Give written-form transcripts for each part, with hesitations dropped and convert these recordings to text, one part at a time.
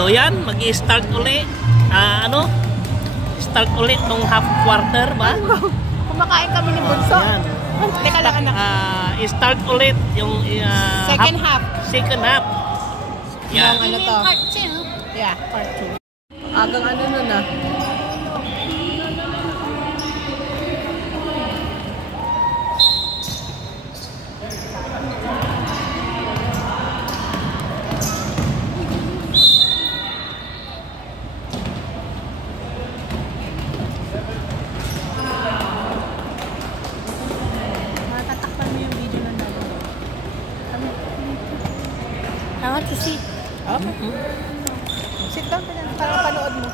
So yan, mag-i-start ulit. Start ulit nung half quarter ba? Kumakain kami ni Bunso. Teka lang anak. I-start ulit yung second half. Second half. Yan. Ano to? Part 2. Yeah, part 2. Agang ano na na. I want to see. Okay. Sit down ka lang para panood mo.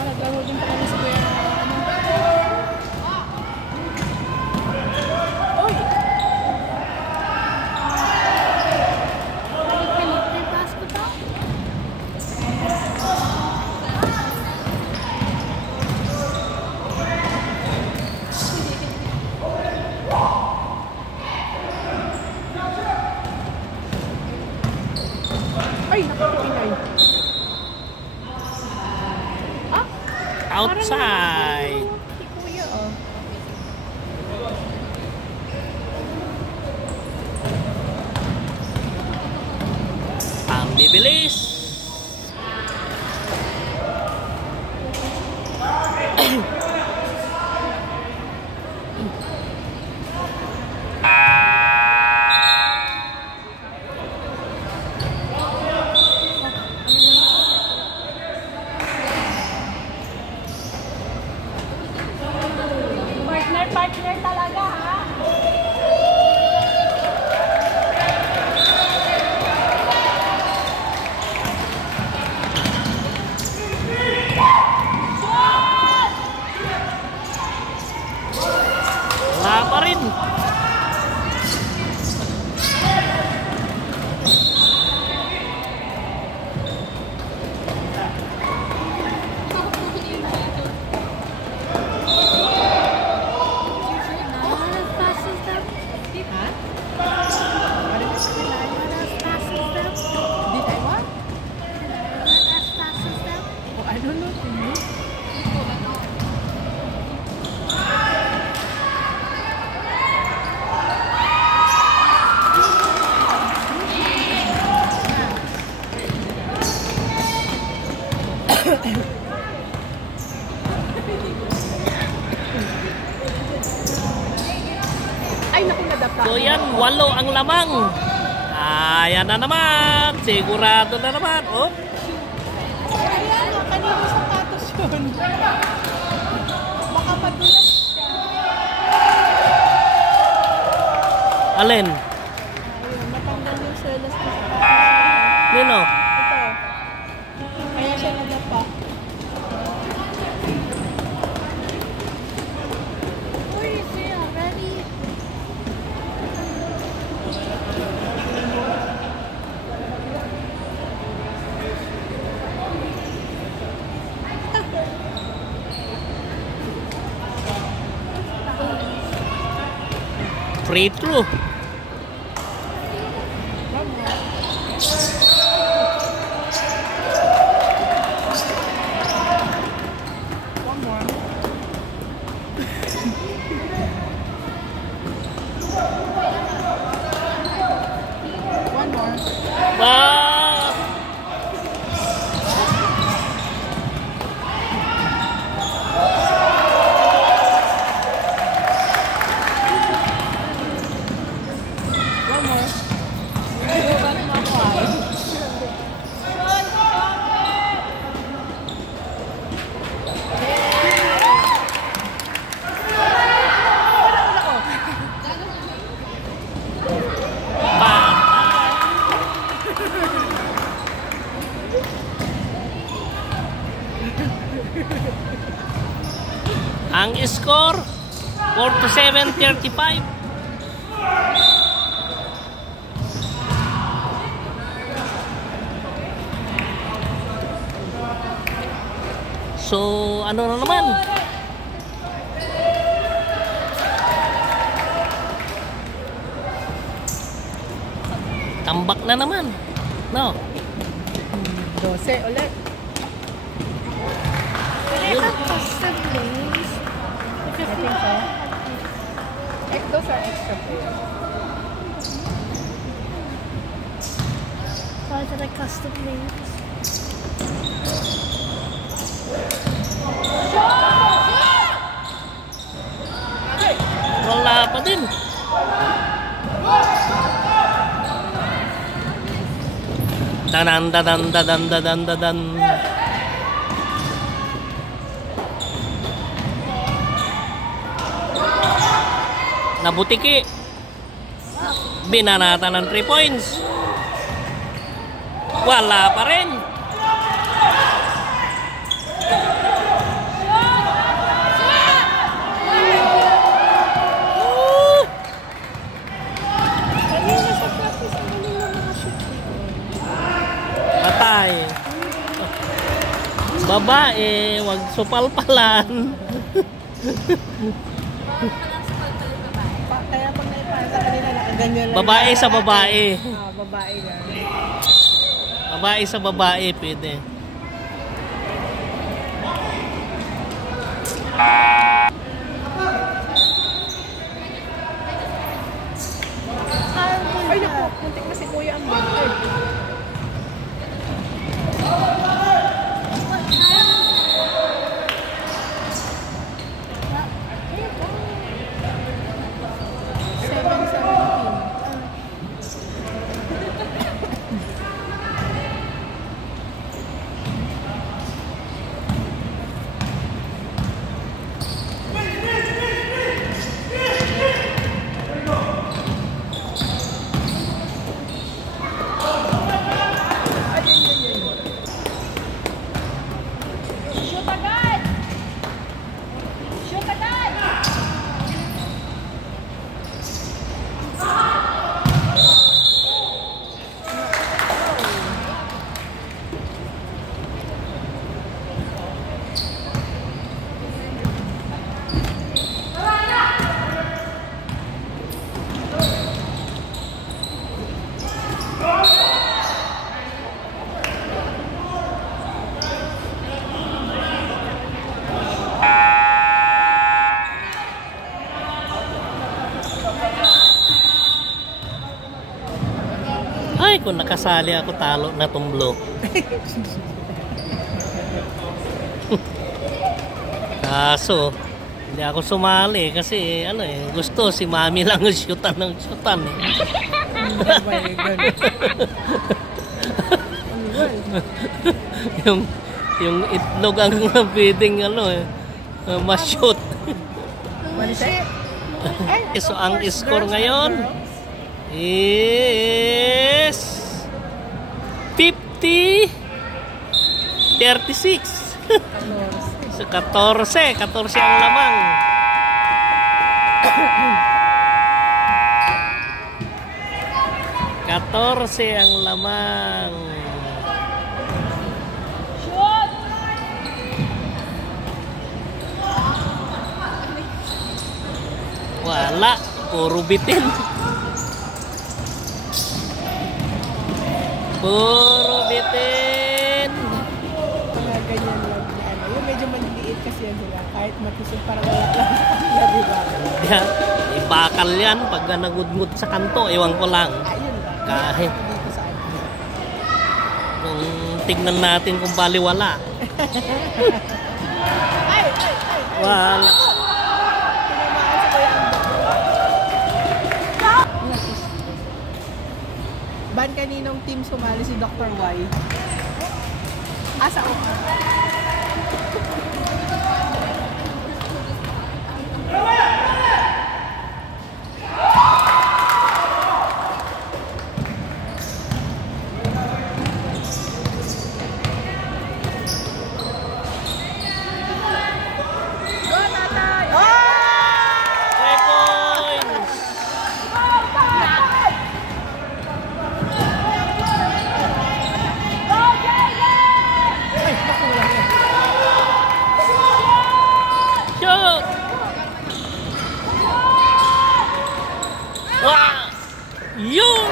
Naglaro din pa kami sa kuya. Uy! May basketball? Ay, nakukuinay. Ah? Outside. Si kuya, oh. Ang bibilis. Partner talaga, ha? Wala pa rin. Ay, naku, nadapa. So yan, 8 ang lamang. Ayan na naman. Sigurado na naman. Oh. Ayan, kanino sapatos yun? Baka madulas siya. Alin? Ayun, natanggal yung selos na sapatos. Nino? Ito. Kaya siya nadapa. Where is it already? Free throw. One more. One more. Wow! One more. Ang score 47-35. So ano na naman? Tambak na naman. No. 12 ulit. Yun. Custom lanes. I think so. Those are extra players. Why did I custom lanes? Wala pa din. Dadan dadan dadan dadan dadan. Nabutiki. Binanata ng 3 points. Wala pa rin. Kanina sa practice, ang galing na nakashoot. Patay. Babae, wag supalpalan. Kaya pag naipara sa kanila, nakaganyan lang. Babae sa babae. Babae nga. Babae sa babae, pwede. Ay, naku, muntik na si Kuya ang bag. Ay, kung nakasali ako, talo na tumblok. Kaso, hindi ako sumali kasi ano gusto si mami lang shootan ng shootan eh. yung itlog ang pwedeng ma-shoot. So ang score ngayon is 50-36. So 14 ang lamang. ang lamang. Wala, puro bitin. Puro bitin. Mga ganyan lang na yung medyo maliliit kasi yan sila. Kahit matisip parang wala lang sa kanila, di ba? Ibakal yan pag nagudngud sa kanto. Ewan ko lang. Ayun lang. Kahit Dito sa atin. kung tignan natin kung baliwala. Ay! Wala. Tinamaan sa Kuya Amber. Ban kaninong team sumali si Dr. Y? Asa ako? Yun!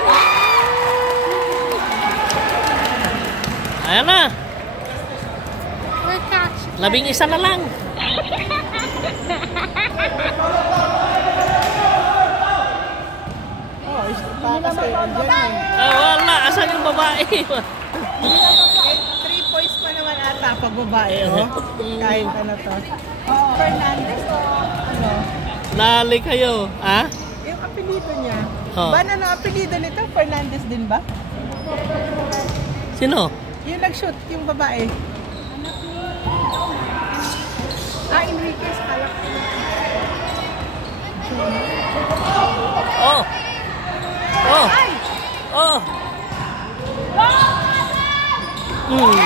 Ayan na. We're catching. 11 na lang. Oh, kasi andyan eh. Ah, wala. Asan yung babae? 3 points pa naman ata pag babae, oh. Kahit ano to. Fernandez o ano? Nali kayo. Ha? Yung apelido niya. Oh. Ba na apelido nito? Fernandez din ba? Sino? Yung nag-shoot, yung babae. Ah, Enriquez. Kala ko. Oh. Oh. Ay! Oh. Hmm.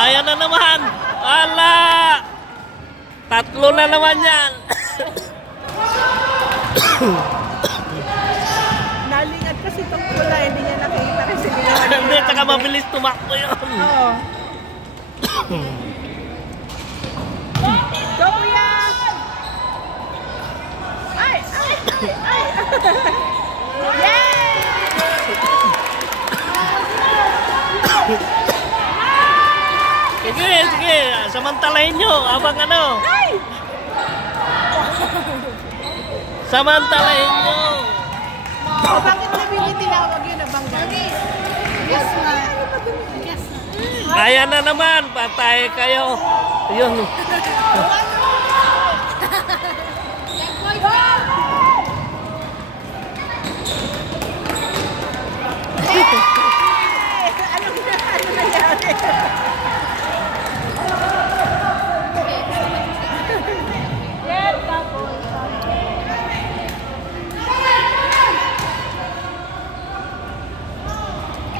Ayan na naman. Ala. 3 na naman yan. Nalingat kasi itong pula, hindi niya nakita kasi ginawa niya. Hindi, tsaka mabilis tumakbo yun. Oo. Go, kuya! Ay! Ay! Ay! Ay! Yay! Sige, sige. Samantalahin nyo. Abang ano. Ay! Samantalahin nyo. O, bakit may tinawag yun na bangga? Yes na. Yes na. Ayan na naman. Patay kayo. Yun. Ano nangyari?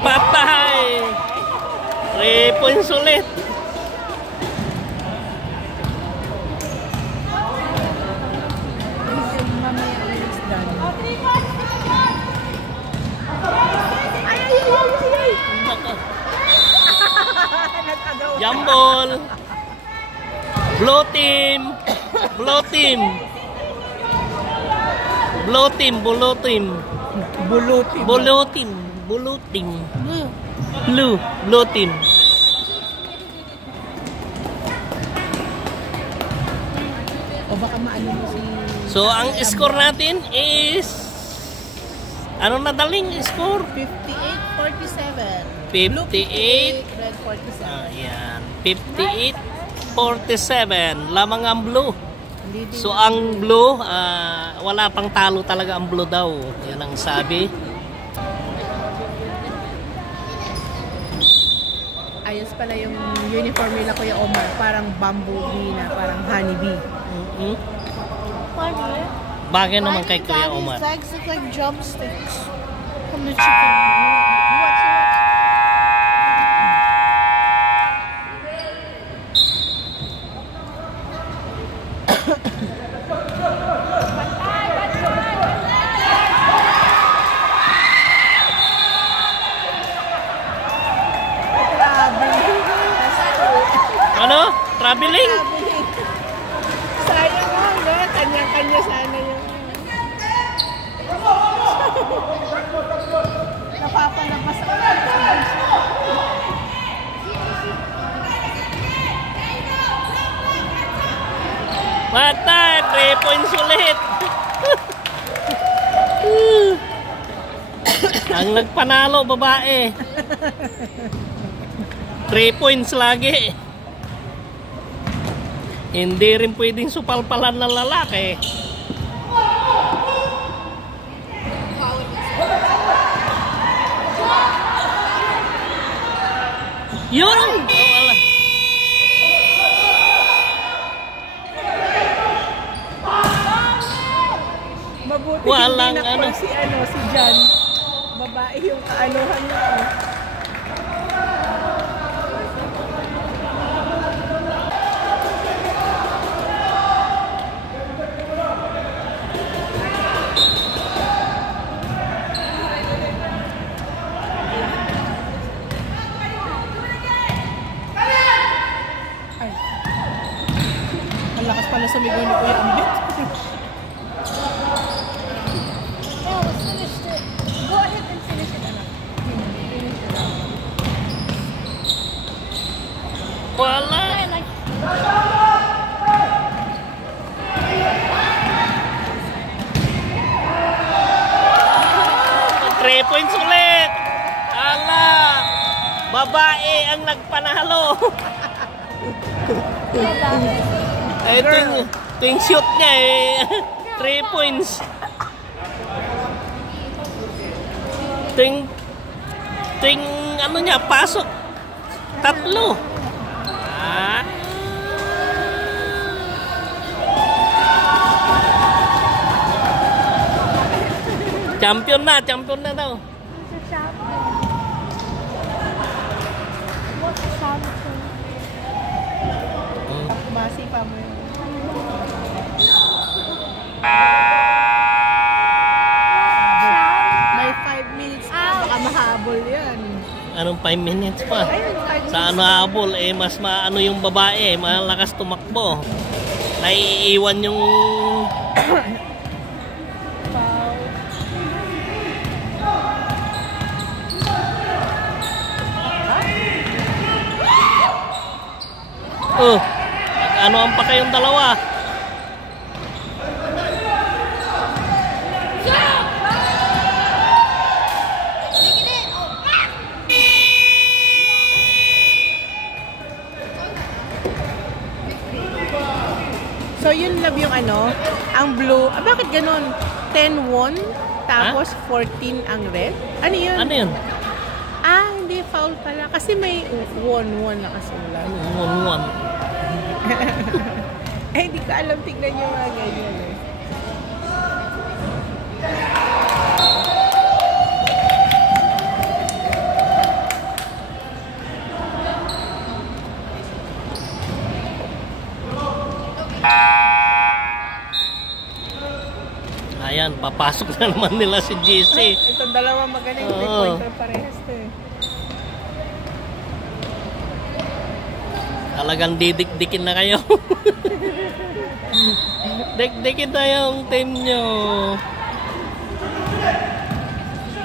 Patay. 3 points ulit. Mamaya is done. Ay, ay, ay, ay, ay! Nag-agaw. Jambol. Blue team. Blue team. Blue team. Blue team. Buluti. Blue team. Blue team. Blue. Blue. Blue team. O baka maano mo si... So, ang score natin is... Ano na daling score? 58-47. 58. Red 47. Ayan. 58-47. Lamang ang blue. Leading. So, ang blue, wala pang talo talaga ang blue daw. Yan ang sabi. Ayos pala yung uniform nila Kuya Omar. Parang bumblebee na, parang honeybee. Mm-hmm. Why? Bagay naman kay Daddy's Kuya Omar. legs look like drumsticks from the chicken. Watch. Ano? Traveling? Sayang mo, no? Kanya-kanya sana yung... Napapalabas ako. Patay! 3 points ulit! Ang nagpanalo, babae. 3 points lagi. Hindi rin pwedeng supalpalan ng lalaki. Yun! Oh, wala. Mabuti Walang hindi na ano. si John. Babae yung kaanuhan niya. Ay. Ang lakas pala sumigaw ni Kuya Ambit. Yeah, let's finish it. Go ahead and finish it, Anna. Wala. I like 3 points ulit. Ala. Babae ang nagpanalo. Ito yung shoot niya eh. 3 points. Ito yung ano niya, pasok. 3. Ah. Champion na daw. the champion. What champion? Masipa mo yun. May 5 minutes pa. Baka mahabol yan. Anong 5 minutes pa? Ayun, 5 minutes. Sa ano habol, eh mas maano yung babae, malakas tumakbo. Naiiwan yung oh, ano ang pa kayong dalawa? So yun love yung ano, ang blue. Ah, bakit ganun? 10 won, tapos 14 ang red? Ano yun? Ano yun? Ah, hindi foul pala. Kasi may won nakasulat. One. Eh, hindi ko alam. Tignan nyo mga ganyan eh. Ayan, papasok na naman nila si GC. Itong dalawa magaling. May Oo. pointer parehas to eh. Talagang didikdikin na kayo. Dikdikin na yung team nyo.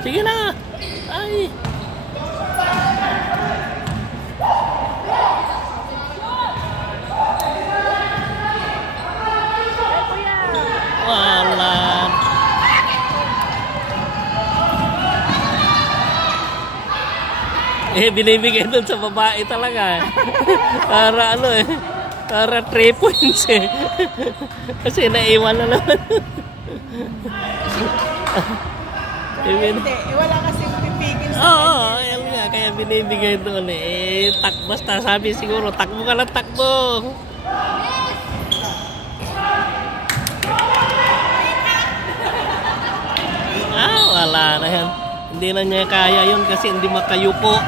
Sige na. Ay. Wala. Eh, binibigay doon sa babae talaga. Para ano eh. Para 3 points eh. Kasi naiwan na naman. Hindi. Wala kasing pipigil sa Oo, ayan nga. Kaya binibigay doon eh. Basta sabi siguro, takbo ka lang, takbo. Ah, wala na yan. Hindi na niya kaya yun kasi hindi makayupo.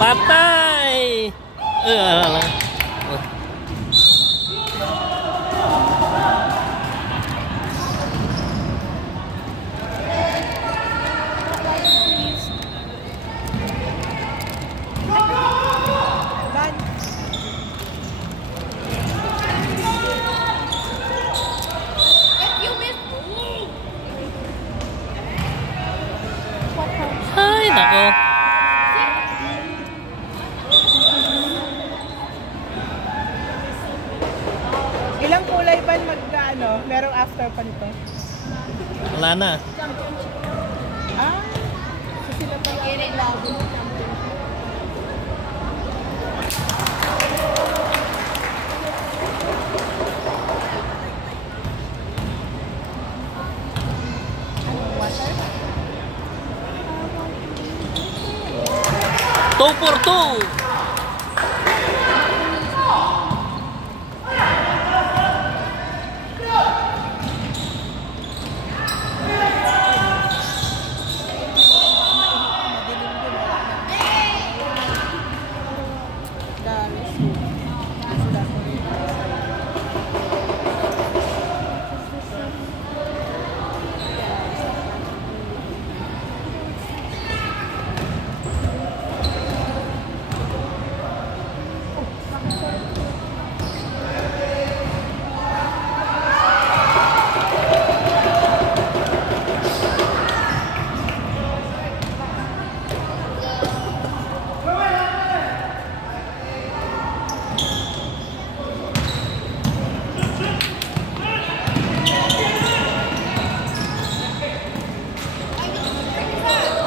Patay! Wala. ban. Ay, nako. Ilang kulay ban ano? Merong after pa nito? Wala na. Ah, so sila pala ang labo ng champion. Ano, water? 2 for 2. Madilim din, wala na. Dalos. Sila ko rin.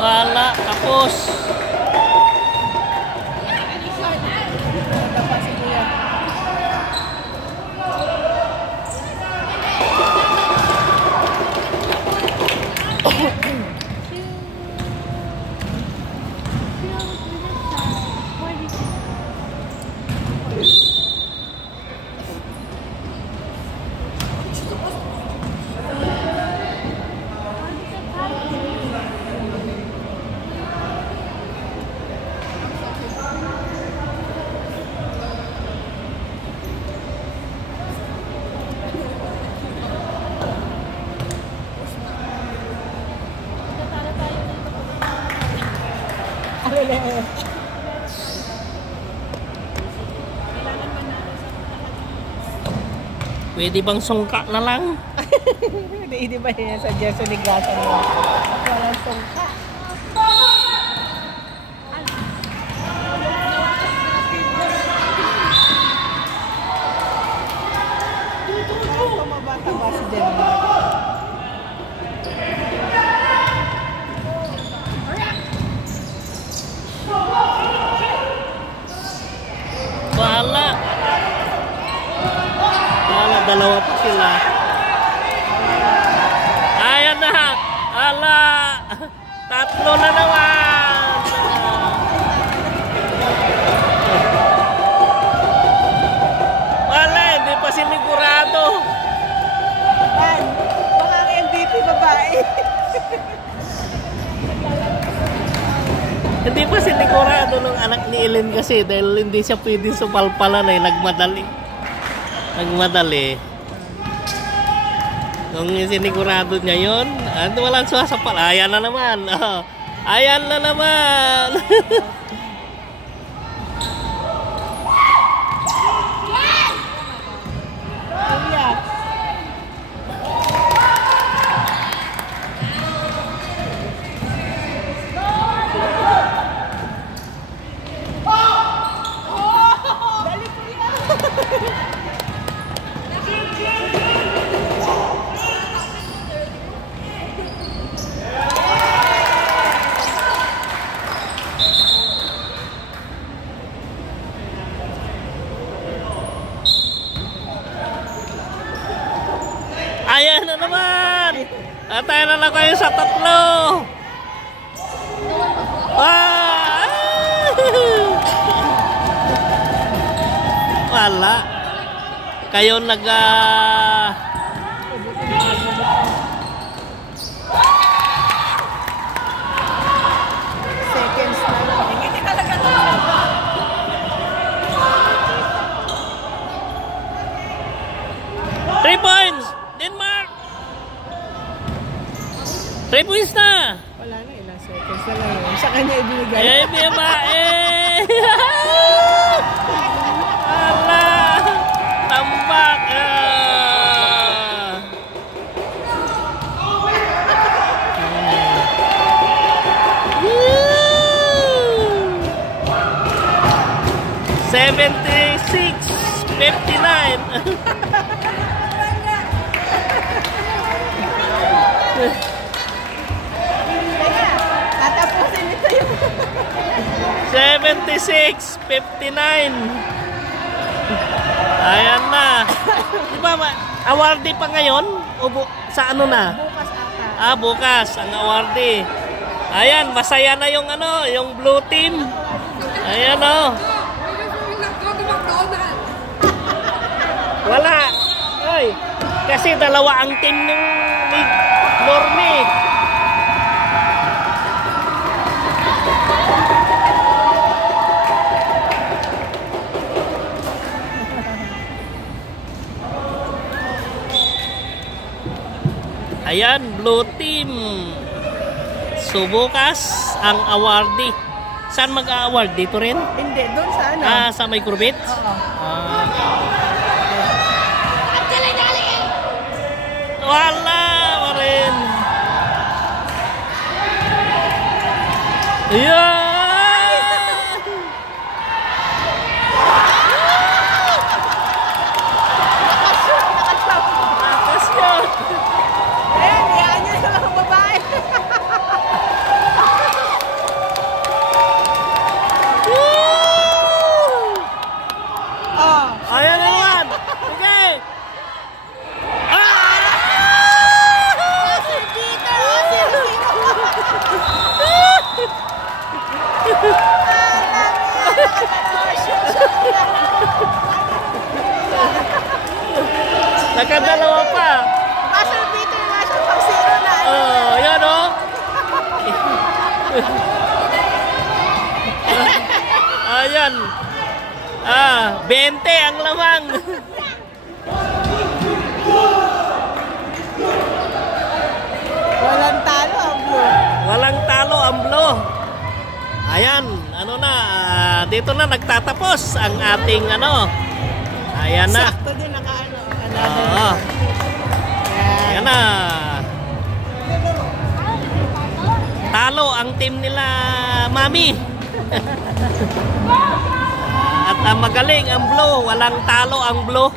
Wala, tapos. Dapat si Kuya. Pwede bang sungka na lang? Hindi ba yan sa Jesu ni Grasa nila? Walang sungka. Tumaba-taba si Denmark. Wala. Wala, dalawa pa sila. Ayan na. Ala. Tatlo na naman. Wala, hindi pa sinigurado. Man, baka ang MVP babae. Hindi pa sinigurado ng anak ni Ellen kasi dahil hindi siya pwedeng supalpalan eh. Nagmadali. Kung sinigurado niya yun, walang suwasapal. Ayan na naman. Oh, ayan na naman. Kuya. Dali, Kuya. Ayan na naman. Tayo na lang kayo sa tatlo. Ah! Wala. Kayo Seconds na lang. Hindi talaga na. 3 points. Denmark. 3 points na. Wala na, ilang seconds na lang yun. Sa kanya ibinigay. Eh, babae. Ala. Tambak. Woo! 76-59. Tatapusin ito yung 76-59. Ayan na. Diba, awardee pa ngayon? O sa ano na? bukas ata. Bukas ang awardee. Ayan, masaya na yung yung blue team. Ayan Wala. Ay, kasi dalawa ang team ng Norme. Ayan, blue team. So bukas ang awardee. Saan mag-award? Dito rin? Hindi, doon sa ano? Sa may kurbit? Oo. Wala pa rin. Ayan! Lakas yun. Ayan, yan yung mga babae. Ayan. 20 ang lamang. Walang talo ang blue. Walang talo ang blue. Ayan, ano na, dito na nagtatapos ang ating ano. Ayan na. Sakto din naka-ano. Oo. Ayan na. Talo ang team nila, Mami. At magaling ang blue, walang talo ang blue.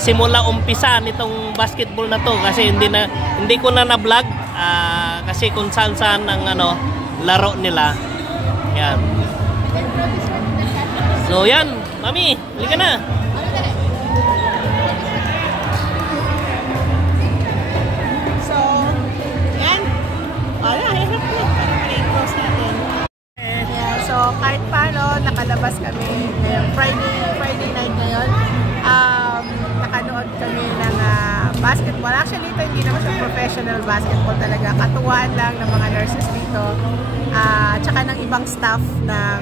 Simula umpisa nitong basketball na to kasi hindi ko na na-vlog kasi kung saan ang ano laro nila. Yan. So yan, Mami, halika na. So, yan. Hirap na. I-close natin. Yeah, so, kahit paano, nakalabas kami ngayong Friday night ngayon. Nakanood kami ng basketball. Actually, ito hindi naman siya professional basketball talaga. Katuwaan lang ng mga nurses dito. Tsaka ng ibang staff ng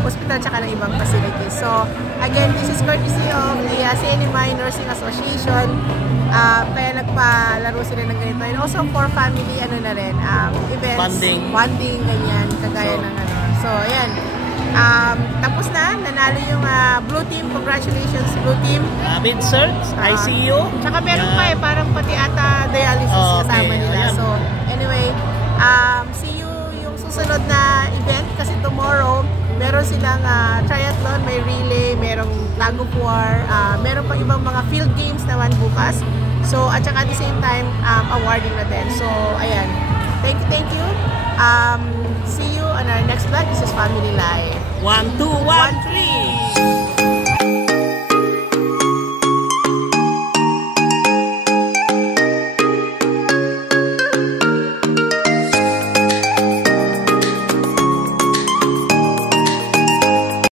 hospital tsaka ng ibang facilities. So, again, this is courtesy of the CNMI Nursing Association. Kaya nagpalaro sila ng ganito. And also for family, ano na rin, events, bonding, ganyan, kagaya ng ano. So, ayan. Tapos na, nanalo yung blue team. Congratulations, blue team. With search, ICU. Tsaka meron pa parang pati ata dialysis kasama nila. Ayan. So, anyway, see you yung susunod na event kasi tomorrow, meron silang triathlon, may relay, merong tag of war, meron pang ibang mga field games naman bukas. So, at saka at the same time, awarding na din. So, ayan. Thank you. See you on our next vlog. This is Family Life. 1, 2, 1, 3.